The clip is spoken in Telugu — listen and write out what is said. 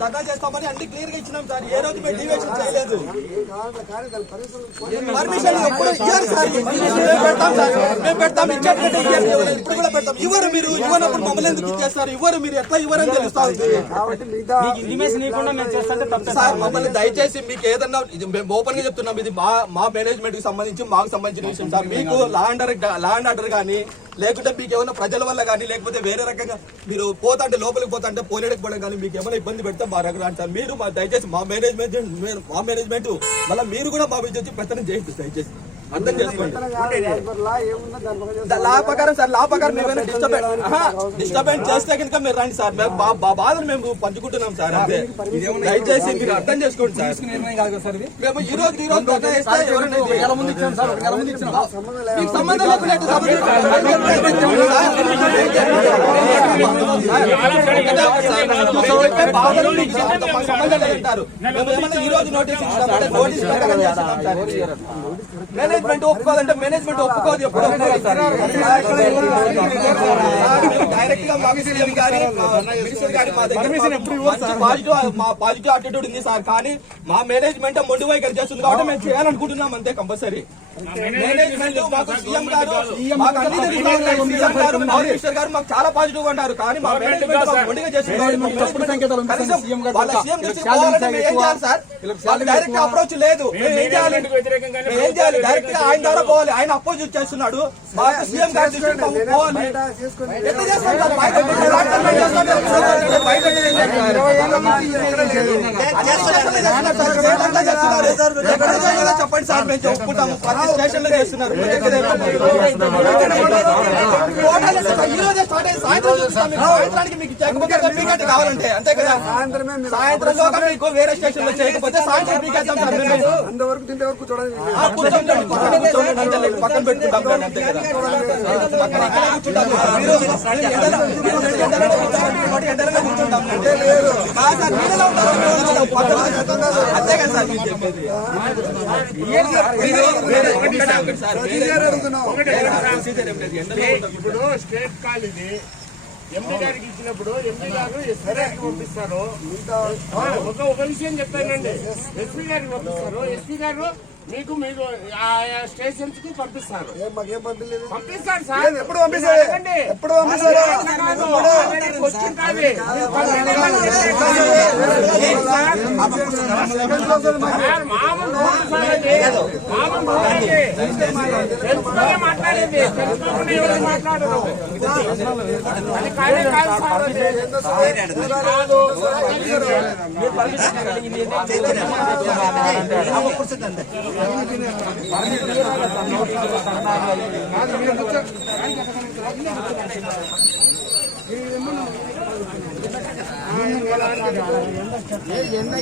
ధర్నా చేస్తామని అన్ని క్లియర్ గా ఇచ్చినాం సార్. ఏ రోజు మేము డివియేషన్ చేయలేదు. పర్మిషన్ ఎప్పుడు ఇవ్వరు సార్. మేము పెడతాం ఇచ్చేటట్టు ఇప్పుడు కూడా పెడతాం. ఇవ్వరు. మీరు ఇవ్వనప్పుడు మమ్మల్ని ఎందుకు ఇచ్చేస్తారు? ఇవ్వరు. మీరు ఎట్లా ఇవ్వరని తెలుస్తారు సార్. మమ్మల్ని దయచేసి మీకు ఏదన్నా మేము ఓపెన్ గా చెప్తున్నాం, ఇది మా మేనేజ్మెంట్ కి సంబంధించి మాకు సంబంధించిన విషయం సార్. మీకు లా అండ్ ఆర్డర్ కానీ లేకుంటే మీకు ఏమైనా ప్రజల వల్ల కానీ లేకపోతే వేరే రకంగా మీరు పోతాంటే లోపలికి పోతాంటే పోలేకపోవడం కానీ మీకు ఏమైనా ఇబ్బంది పెడితే మా దగ్గర అంటారు. మీరు దయచేసి మా మేనేజ్మెంట్ మళ్ళీ మీరు కూడా మా మీద వచ్చి పెత్తనం చేయండి దయచేసి. అర్థం చేసుకోండి. లా ప్రకారం సార్, లా ప్రకారం ఏమైనా డిస్టర్బెన్స్ చేస్తే కనుక మీరు రండి సార్. మేము బాధలు మేము పంచుకుంటున్నాం సార్. అంతే దయచేసి మీరు అర్థం చేసుకోండి సార్. మేము ఈ రోజు సంబంధం లేకుండా ఈ రోజు నోటీస్ ఇచ్చినామంటే నోటీస్ ప్రకారం చేస్తున్నాం సార్. మేనేజ్మెంట్ ఒప్పుకోదంటే మేనేజ్మెంట్ ఒప్పుకోదు. ఎప్పుడు డైరెక్ట్ గా మినిస్టర్ గారి మా దగ్గర పాజిటివ్ అటిట్యూడ్ ఉంది సార్. కానీ మా మేనేజ్మెంట్ మొండి వైఖరి చేస్తుంది కాబట్టి మేము చేయాలనుకుంటున్నాం అంతే. కంపల్సరీ మేనేజ్మెంట్ మాకు సీఎం గారు మినిస్టర్ గారు మాకు చాలా పాజిటివ్ అంటారు. కానీ మా మేనేజ్మెంట్ మొండిగా చేస్తుంది. డైరెక్ట్ అప్రోచ్ లేదు. ఏం చేయాలి? డైరెక్ట్ గా ఆయన ద్వారా పోవాలి. ఆయన అపోజిట్ చేస్తున్నాడు. మాకు సీఎం గారు పోవాలి. ఎట్లా చేస్తాం? చెప్పండి సార్. మేము చెప్పుకుంటాము. ప్రతి స్టేషన్ లో చేస్తున్నారు. ఈ రోజే స్టార్ట్ అయ్యి సాయంత్రానికి మీకు చేయకపోతే కావాలంటే అంతే కదా. సాయంత్రంలో మీకు వేరే స్టేషన్ లో చేయకపోతే సాయంత్రం పీకేద్దాం సార్. పక్కన పెట్టుకుంటాం అంతే కదా. కూర్చుంటాం అంతే కదా సార్. మీరు చెప్పేది ఇప్పుడు స్టేట్ కాల్ ఇది ఎంపీ గారికి ఇచ్చినప్పుడు ఎంపీ గారు ఎస్పీ గారికి పంపిస్తారు. ఒక విషయం చెప్తానండి. ఎస్పీ గారికి పంపిస్తారు. ఎస్పీ గారు మీకు స్టేషన్స్ కు పంపిస్తారు. పంపిస్తారు సార్. ఎప్పుడు పంపిస్తారు? మాట్లాడేది మాట్లాడరు. என்ன